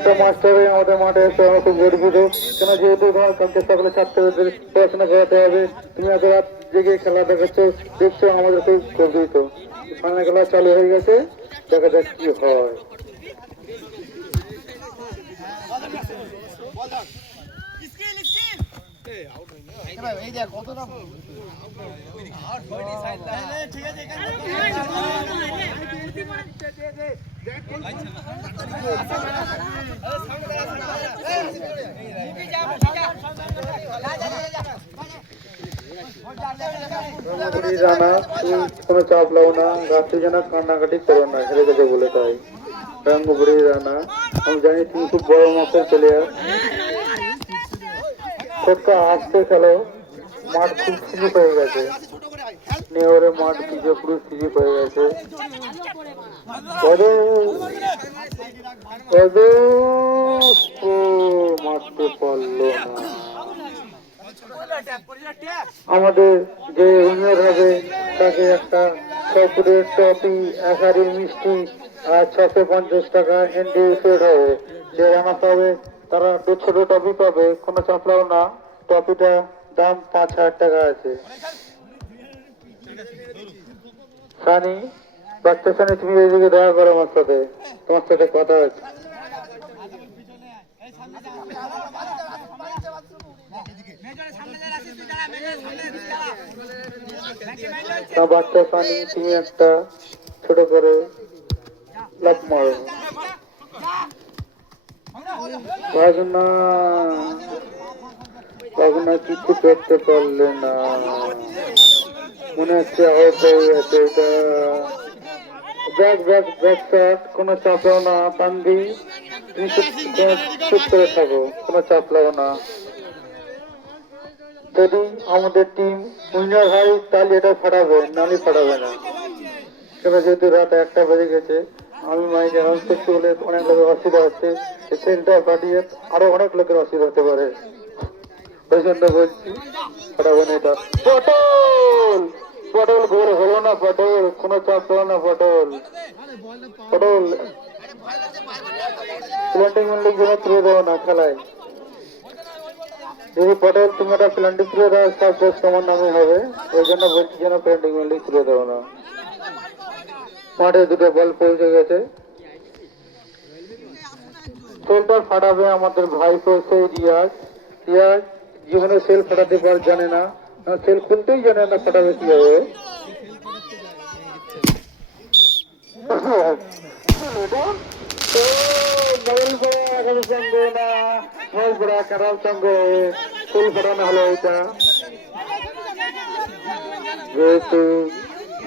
একটা মাস্টার আমাদের মাঠে এসে আমরা খুব গর্বিত। কেন যেহেতু তোমার কালকে সকালে ছাত্রদের পড়াশোনা করাতে হবে, তুমি এত রাত জেগে খেলা দেখাচ্ছো, দেখছো, আমাদের খুব গর্বিত। ফাইনাল খেলা চালু হয়ে গেছে, দেখা যাক কি হয়। রানা, তুমি কোনো চাপ লাও না, রাত্রি যেন কান্নাকাটি করো না, হেরে গেছে বলে। তাই রাঙ্গুপুরি রানা, আমি জানি তুমি খুব বড় মাপের প্লেয়ার। ছোট্টা আসতে খেলো, মাঠ খুব স্লিপ হয়ে গেছে। নেওয়ারে মাঠ ভিজে পুরো স্লিপ হয়ে গেছে। মারতে পারলো না। আমাদের যে উইনার হবে তাকে একটা 6 ফুটের ট্রফি, 1 হাড়ি মিষ্টি আর 650 টাকা এন্ট্রি ফিট হবে। যে রানার পাবে তারা একটু ছোট ট্রফি পাবে, কোনো চাপলাও না। ট্রফিটা দাম 5,000 টাকা আছে। সানি, বাচ্চা সানি, তুমি এইদিকে দেখা করো আমার সাথে, তোমার সাথে কথা আছে। বাচ্চা সানি, তুমি একটা ছোট করে লাফ মারো। ভাগনা, ভাগনা কিছু করতে পারলে না, মনে হচ্ছে আউট হয়ে গেছে। এটা ব্যাক ব্যাক ব্যাক শট, কোনো চাপও না। তানভি, তুমি চুপ করে থাকো, কোনো চাপ লাও না। যদি আমাদের টিম উইনার হয় তাহলে এটা ফাটাবে, নালি ফাটাবে না। কেন যেহেতু রাত 1টা বেজে গেছে, আমি মাইকে অ্যানাউন্স করছি বলে অনেক লোকের অসুবিধা হচ্ছে। সেলটা ফাটিয়ে আরো অনেক লোকের অসুবিধা হতে পারে, ওই জন্য বলছি ফাটাবে না এটা। পটল, পটল গোল হলো না। পটল, কোনো চাপ হলো না। পটল, পটল প্ল্যান্টিং মিল্ডিং জন্য তুলে দেবো না খেলায়। যদি পটল তুমি একটা প্ল্যান্টিং তুলে দাও, সব দোষ তোমার নামে হবে। ওই জন্য বলছি যেন প্ল্যান্টিং মিল্ডিং তুলে দেবো না। মাঠে দুটো বল পৌঁছে গেছে। সেলটা ফাটাবে আমাদের ভাইপো সেই রিয়াজ। রিয়াজ জীবনে সেল ফাটাতে জানে না, সেল খুলতেই জানে না, ফাটাবে কিভাবে। যেহেতু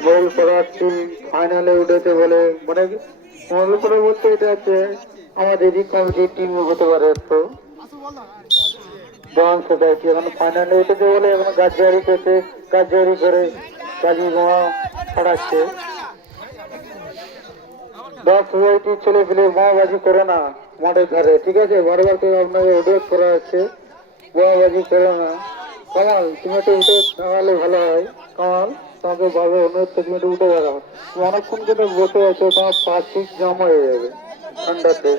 গোল করার টিম ফাইনালে উঠেছে বলে, মানে মূল করে বলতে এটা হচ্ছে আমাদের এই কমিটির টিম হতে পারে। একটু বন সোসাইটি এখন ফাইনালে উঠেছে বলে এখন গাছবাড়ি করছে, গাছবাড়ি করে কাজী বোমা ফাটাচ্ছে। দশ সোসাইটির ছেলে পেলে বোমাবাজি করে না মাঠের ধারে, ঠিক আছে? বারবার করে আপনাকে অনুরোধ করা হচ্ছে, বোমাবাজি করে না। কামাল, তুমি একটু উঠে দাঁড়ালে ভালো হয়। কামাল, তোমাকে বারবার অনুরোধ করে তুমি একটু উঠে দাঁড়াও। তুমি অনেকক্ষণ যেটা বসে আছো, তোমার পা ঠিক জাম হয়ে যাবে ঠান্ডাতে।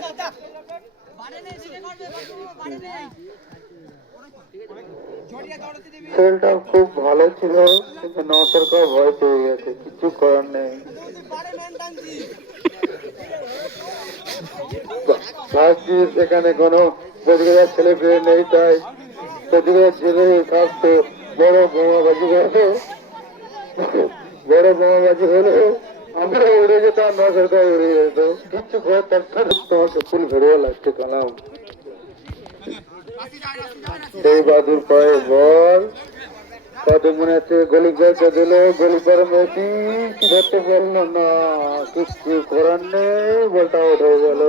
খেলটা খুব ভালো ছিল, কিন্তু নৌসরকার ভয় পেয়ে গেছে, কিছু করার নেই। ভাবছিস এখানে কোনো প্রতিকার ছেলে পেয়ে নেই, তাই প্রতিকার ছেলে থাকতো। বড় বোমাবাজি হলো, বড় বোমাবাজি হলো, আমরা উড়ে যেতাম, নৌসরকার উড়ে যেত। কিচ্ছু করার তার তোমাকে ফুল ভেড়িয়ে লাগছে। কালাম সেই বাদুর পায়ে বল, কত মনে হচ্ছে গলি গলতে দিল, গলি করে মেসি কি ধরতে পারলো না, কিচ্ছু করার নেই, বলটা আউট হয়ে গেল।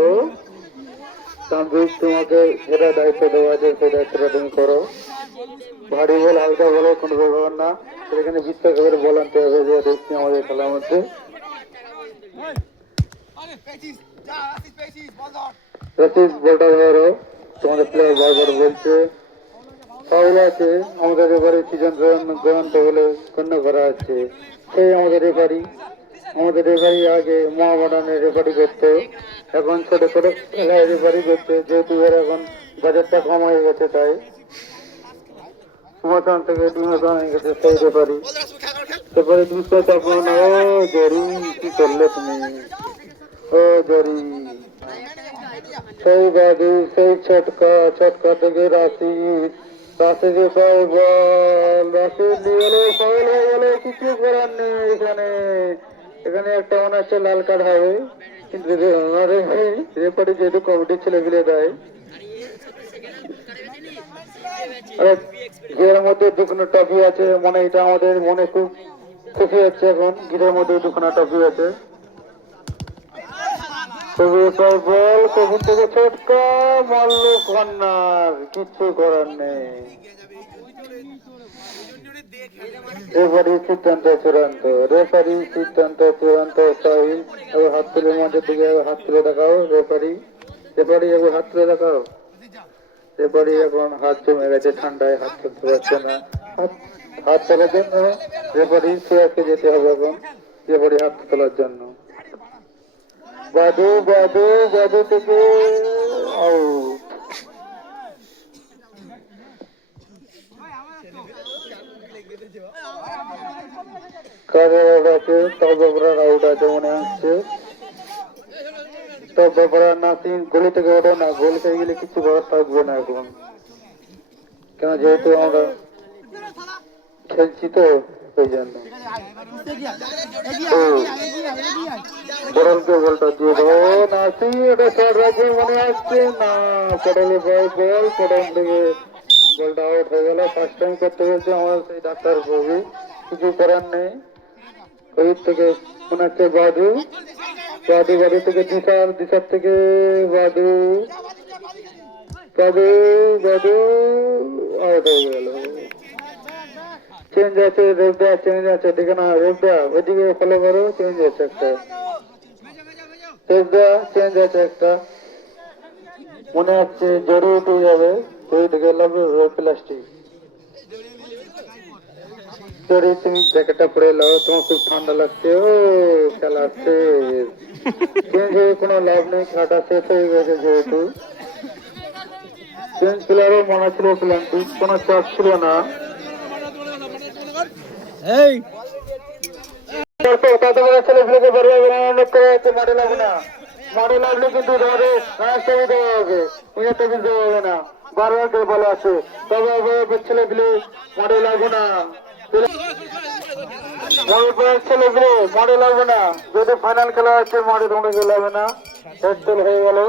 তানভীর, তোমাকে যেটা দায়িত্ব দেওয়া আছে সেই দায়িত্বটা তুমি করো। ভারী বল, হালকা বলে কোনো ব্যাপার না, সেখানে বিশ্বাস করে বল আনতে হবে। যে দেখছি আমাদের খেলার মধ্যে বলটা ধরো, তোমাদের প্লেয়ার বারবার বলছে ফাউল আছে, আমাদের রেফারি সিজন গ্রহণ বলে গণ্য করা হচ্ছে। সেই আমাদের রেফারি আগে মহামাডানের রেফারি করতো, এখন ছোট ছোট রেফারি করছে, যেহেতু এর এখন বাজেটটা কম হয়ে গেছে তাই সুমতান থেকে ডিমোশন হয়ে গেছে সেই রেফারি। রেফারি বুঝতে চাপো না। ও জরি, কি করলে তুমি? ও জরি, সেই বাদু, সেই ছটকা, ছটকা থেকে রাশিদ, রাশিদে পায় বল, রাশিদ নিয়ে গেল, ফাউল হয়ে গেল, কিছু করার নেই এখানে। এখানে একটা মনে হচ্ছে লাল কার্ড হবে, কিন্তু রেফারি যেহেতু কমিটির ছেলে ফেলে দেয়। ঘিরের মধ্যে দুখানা ট্রফি আছে, মনে এটা আমাদের মনে খুব খুশি হচ্ছে। এখন ঘিরের মধ্যে দুখানা ট্রফি আছে। বল কখন থেকে ছটকা মারলো, কর্নার, কিচ্ছু করার নেই। রেফারি সিদ্ধান্ত চূড়ান্ত, রেফারি সিদ্ধান্ত চূড়ান্ত। সাহিল এবার হাত তুলে মাঠের দিকে হাত তুলে দেখাও। রেফারি, রেফারি এবার হাত তুলে দেখাও। রেফারি এখন হাত জমে গেছে, ঠান্ডায় হাত তুলতে পারছে না। হাত তোলার জন্য রেফারি শ্রেয়াসকে যেতে হবে এখন, রেফারি হাত তোলার জন্য। বাদু, বাদু, বাদু থেকে আউট। কাজের আউট আছে, তববরার আউট আছে মনে হচ্ছে। তববরা নাসিম গোলি থেকে ওঠে না, গোল খেয়ে গেলে কিছু করার থাকবে না এখন, কেন যেহেতু আমরা খেলছি তো ওই জন্য। পটলকে বলটা দিয়ে দেবো, নাসিম এটা শর্ট রাখবে মনে হচ্ছে না, পটলে বল, বল পটল থেকে বলটা আউট হয়ে গেল। ফার্স্ট টাইম করতে হয়েছে আমার সেই ডাক্তার ববি, কিছু করার নেই। ওই থেকে মনে হচ্ছে বাদু, বাদু, বাদু থেকে দিশার, দিশার থেকে বাদু, বাদু, বাদু আউট হয়ে গেল। চেঞ্জ আছে, রেবদা চেঞ্জ আছে, দেখে না রেবদা ওইদিকে ফলো করো, চেঞ্জ আছে একটা, রেবদা চেঞ্জ আছে একটা, মনে হচ্ছে জড়ি উঠে যাবে, জড়ি থেকে প্লাস্টিক। জড়ি তুমি জ্যাকেটটা পরে এলো, তোমার খুব ঠান্ডা লাগছে। ও খেলা শেষ, চেঞ্জ হয়ে কোনো লাভ নেই, খেলাটা শেষ হয়ে গেছে যেহেতু। চেঞ্জ প্লেয়ারও মনে ছিল, প্ল্যানটি কোনো চাপ ছিল না। ছেলেগুলোকে মাঠে লাগবে না, মাঠে লাগলে কিন্তু তোমাদের দেওয়া হবে, দেওয়া হবে না, বারবার বলে আছে। তবে ছেলেগুলো মাঠে লাগবে না, ছেলেগুলো মাঠে লাগবে না, যদি ফাইনাল খেলা হচ্ছে মাঠে তোমরা লাগবে না। হেডটেল হয়ে গেল,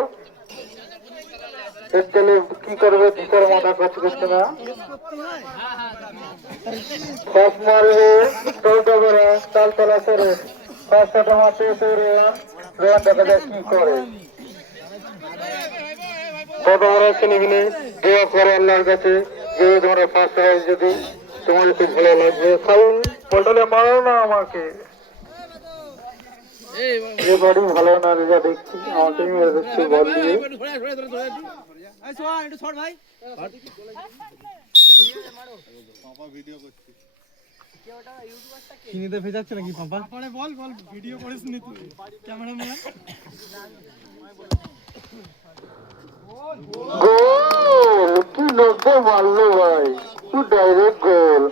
হেডটেলে কি করবে টিচার মাথা কাজ করছে না। ফার্স্ট মারবে চৌদ্দরা, তাল তলা করে ফার্স্ট মারতে রোহান, রোহান দেখা যায় কি করে। কত বড় ছেলেগুলি দোয়া করে আল্লাহর কাছে, যদি তোমরা ফার্স্ট হয়, যদি তোমার খুব ভালো লাগবে। ফাউল, বলটালে মারো না আমাকে, এবারই ভালো না রেজা দেখছি, আমাকে মেরে দিচ্ছি বল দিয়ে। চিনিতে ভেজাচ্ছে নাকি পাপা? পরে বল বল, ভিডিও করিস নি তুই ক্যামেরাম্যান? গোল, কি লোকটা মারলো ভাই, কি ডাইরেক্ট গোল।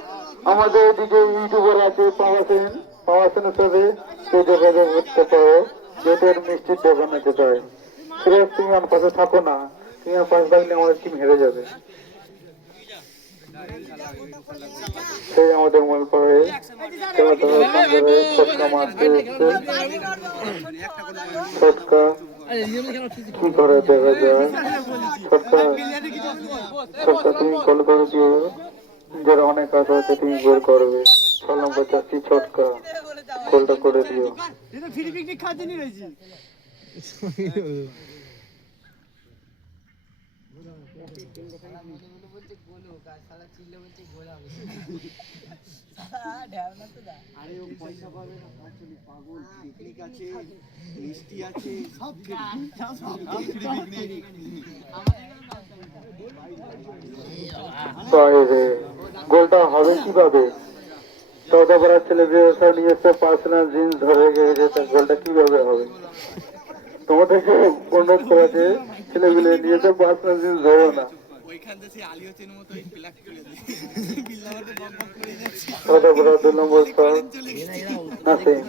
আমাদের এদিকে ইউটিউবার আছে পাওয়াছেন, পাওয়াছেনের সাথে কেউ যোগাযোগ করতে পারো, যেহেতু এর মিষ্টির দোকান আছে তাই। সুরেশ তুমি আমার পাশে থাকো না, তুমি আমার পাশে থাকলে আমাদের টিম হেরে যাবে। সেই আমাদের মন পড়ে ছটকা মারতে হচ্ছে, ছটকা কি করে দেখা যায়। ছটকা, ছটকা তুমি গোল করে দিও, যারা অনেক কাজ আছে তুমি গোল করবে। 6 নম্বর চাচ্ছি ছটকা, গোলটা করে দিও। আরে ও পয়সা পাবে না, পাগল, পিকনিক আছে, মিষ্টি আছে, সব গোলটা হবে কিভাবে? চৌদাপাড়ার ছেলে নিয়ে এসে পার্সোনাল জিন্স ধরে গেছে, তার গোলটা কিভাবে হবে? তোমাদেরকে অনুরোধ করেছে ছেলেগুলো নিয়ে তো 5 দিন ধরো না। ওইখান থেকে আলিও চেনের মতো ওই প্লাক করে দিই বিল্লাহতে বক বক করে যাচ্ছে কত বড় 2 নম্বর স্তর নাসিম।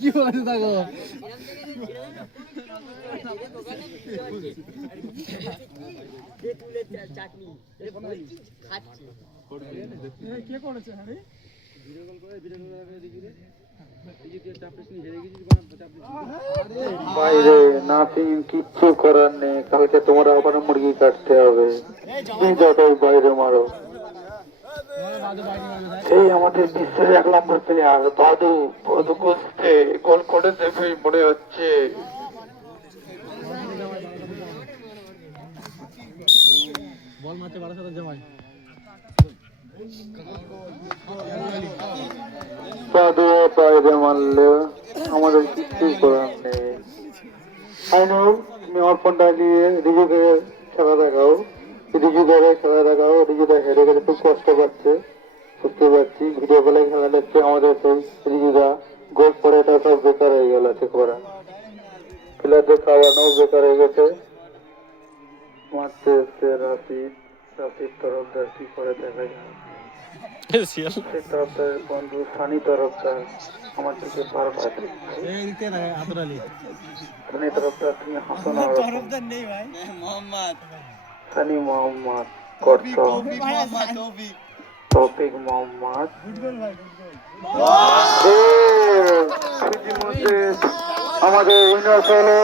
কি বলতে থাকো কে করেছে আরে বাইরে নাসিম কিচ্ছু করার নেই, কালকে তোমরা আবার মুরগি কাটতে হবে, তুমি যতই বাইরে মারো। এই আমাদের বিশ্বের 1 নম্বর প্লেয়ার বাদু বাদু কুস্তে গোল করে দেবে মনে হচ্ছে। বল মারতে বাড়া সাথে জমাই বাদু বাইরে মারলে আমাদের কিচ্ছু করার নেই। আইনুল, তুমি আমার ফোনটা নিয়ে রিজুকে খেলা দেখাও, রিজুদা হেরে গেলে খুব কষ্ট পাচ্ছে, বুঝতে পারছি। ভিডিও কলে খেলা দেখছে আমাদের সেই রিজুদা, গোল পরে এটা সব বেকার হয়ে গেল, ঠিক করা প্লেয়ারদের খাওয়ানো বেকার হয়ে গেছে। মারতে এসছে রাশিদ তরফদার, কি করে দেখা যায়। সেই তরফদারের বন্ধু সানি তরফদার আমার দিকে বারবার এই দিকে না আতরালি সানি তরফদার, তুমি হাসো না। তরফদার নেই ভাই মোহাম্মদ সানি মোহাম্মদ করছ, তৌফিক মোহাম্মদ, আমাদের উইনার হলো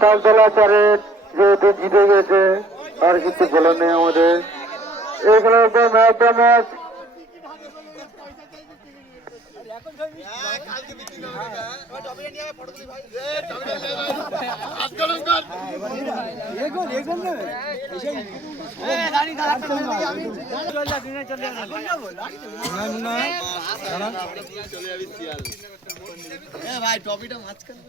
তালতলা চ্যারেট, যেহেতু জিতে গেছে আর কিছু বলার নেই আমাদের। এই খেলার ম্যাচ ভাই টপিটা মাঝখানে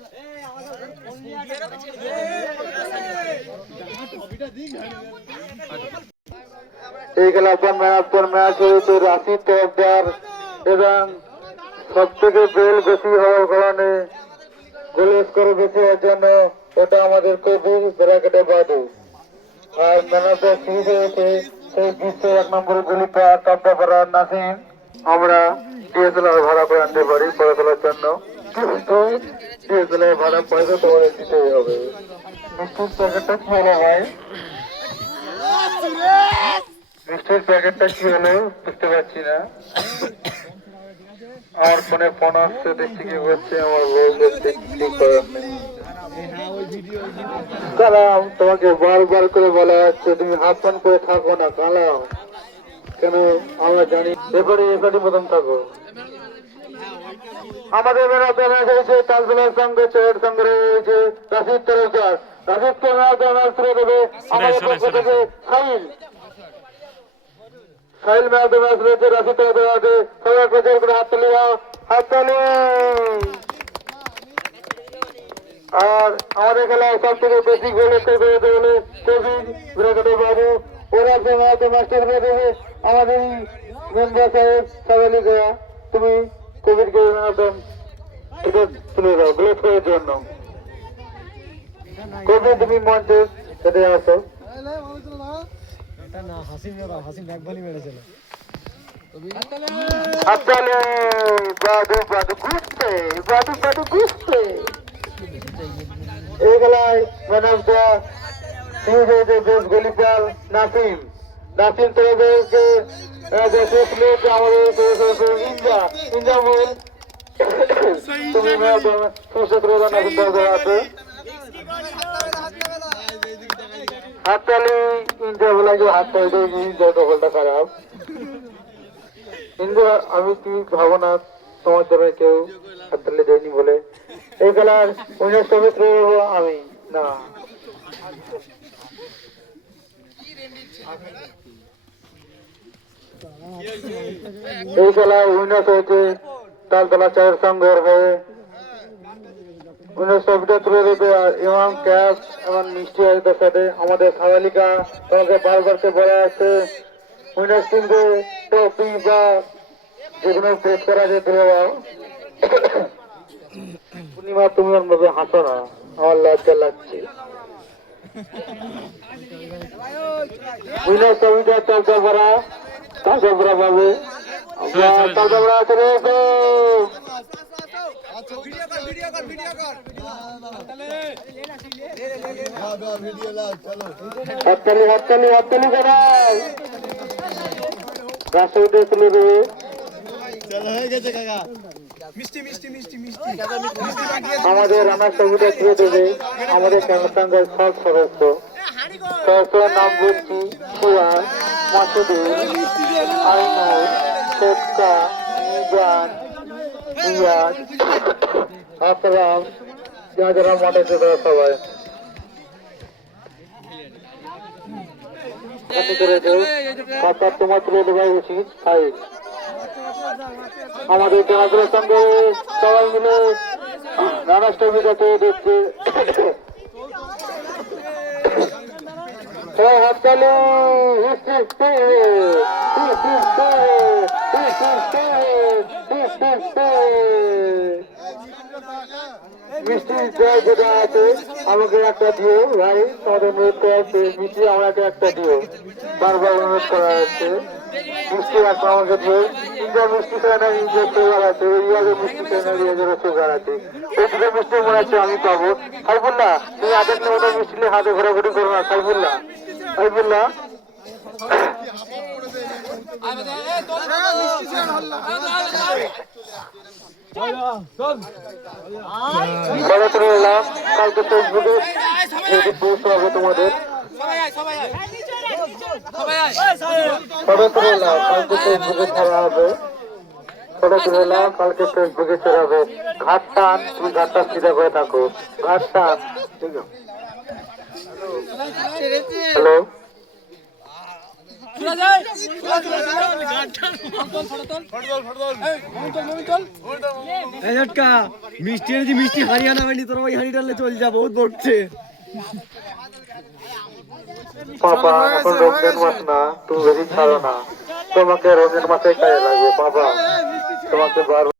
এই খেলার ম্যাচ হয়েছে রাশিদ তরফদার এবং সব থেকে গোল বেশি হওয়ার কারণে, গোল স্কোর বেশি হওয়ার জন্য ওটা আমাদের কবির ব্র্যাকেটে বাদু। আর ম্যান অফ দ্য সিরিজ হয়েছে সেই বিশ্বের 1 নম্বর গুলি প্লেয়ার নাসিম। আমরা ডিএসএলআর ভাড়া করে আনতে পারি পড়াশোনার জন্য, কিন্তু ডিএসএলআর ভাড়া পয়সা তোমাদের দিতেই হবে। মিষ্টির প্যাকেটটা কি হলো ভাই? মিষ্টির প্যাকেটটা কি হলো বুঝতে পারছি না। আমার ফোনে ফোন আসছে, দেখছি কি করছে, আমার বউ দেখছে, কি করার নেই। কালাম, তোমাকে বারবার করে বলা হচ্ছে তুমি হাত পান করে থাকো না কালাম, কেন আমরা জানি এবারে প্রথম থাকো। আমাদের ম্যাচ হয়েছে তালতলার সঙ্গে চেয়ের সঙ্গে রয়েছে রাশিদ তরফদার। রাশিদকে ম্যাচ শুরু দেবে আমাদের পক্ষ থেকে সাহিল ম্যাচ রয়েছে রাশিদ তরফদার। সবাই প্রচার করে হাততালি দাও, হাততালি। আর আমাদের খেলায় সব থেকে বেশি গোল হলে কবির ব্র্যাকেটে বাবু, ওরা মাস্টার করে দেবে আমাদের মেম্বার সাহেব সাবালি গয়া। তুমি কবিরকে তুলে দাও গ্লেট করার জন্য। কবির তুমি মঞ্চে সেটে আসো। এটা না হাসিম ব্যাগ বলি মেরেছিল হাততালি। বাদু ঘুরতে এই খেলায় ম্যান অফ দ্য সিরিজ হয়েছে বেস্ট গোলকিপার নাসিম। তরফদারকে শেষ মিনিটে আমাদের ইন্ডিয়া বল, তুমি সুস্থ করে দাও নাসিম তরফদার আছে। হাততালি ইন্ডিয়া বলে হাততালি যত গোলটা খারাপ। ইন্ডিয়া আমি কি ভাবো না তোমার জন্য কেউ হাততালি দেয়নি বলে। এই খেলার উইনার সমিত্র আমি না। এই খেলায় উইনার হয়েছে তালতলা চায়ের সংঘের হয়ে উনি ছবিটা তুলে দেবে। আর ইমাম ক্যাশ এবং মিষ্টি আয়তার সাথে আমাদের খাওয়ালিকা তোমাকে বারবারকে বলা আছে উইনার কিন্তু টপি বা যেগুলো প্রেস করা আছে তুলে দাও। পূর্ণিমা তুমি ওর মধ্যে হাসো না, আমার লজ্জা লাগছে। উইনার ছবিটা চর্চা করা তাজা পাবে তাজা চলে এসো। হাততালি হাততালি হাততালি করাই রাস্তা উঠে তুলে দেবে। আমাদের রান্নার ছবিটা দিয়ে দেবে আমাদের ক্যামেরার সব সদস্য। সদস্যের নাম বলছি সুয়ান, মাসুদুল, আইনুর, শেখা, মিজান, রিয়াজ, আকরাম, যারা যারা মাঠে যেতে সবাই কথা তোমার তুলে দেওয়া উচিত। তাই আমাদের খেলাধুলার সঙ্গে সবাই মিলে নানা ছবিটাকে দেখছে। হাততালি মিষ্টি জয় যেটা আছে আমাকে একটা দিও ভাই, তোমাদের অনুরোধ করা হচ্ছে মিষ্টি আমাকে একটা দিও, বারবার অনুরোধ করা হচ্ছে। মিষ্টি একটা আমাকে দিও। ইন্ডিয়া মিষ্টি খায় না, ইন্ডিয়ার সুগার আছে, ইন্ডিয়াতে মিষ্টি খায় না, ইন্ডিয়ার সুগার আছে। এই দুটো মিষ্টি মনে হচ্ছে আমি পাবো। সাইফুল্লাহ তুমি আদেশ নেই ওটা মিষ্টি নিয়ে হাতে ঘোরাঘুরি করো না। সাইফুল্লাহ সাইফুল্লাহ কালকে ফেসবুকে পোস্ট হবে তোমাদের। কালকে ফেসবুকে ছাড়া হবে। কালকে ফেসবুকে ছাড়া হবে। ঘাট টান, তুমি ঘাটটা সিধা করে থাকো। ঘাট টান, ঠিক আছে। হ্যালো মিষ্টি মিষ্টি হারিয়ে আনাবেনি, তোর ওই হাড়ি টানলে চল যা, বহুত বড়ছে। পাপা এখন রমজান মাস না, তুমি বেশি ছাড়ো না, তোমাকে রমজান মাসে কাজে লাগবে পাপা, তোমাকে বারবার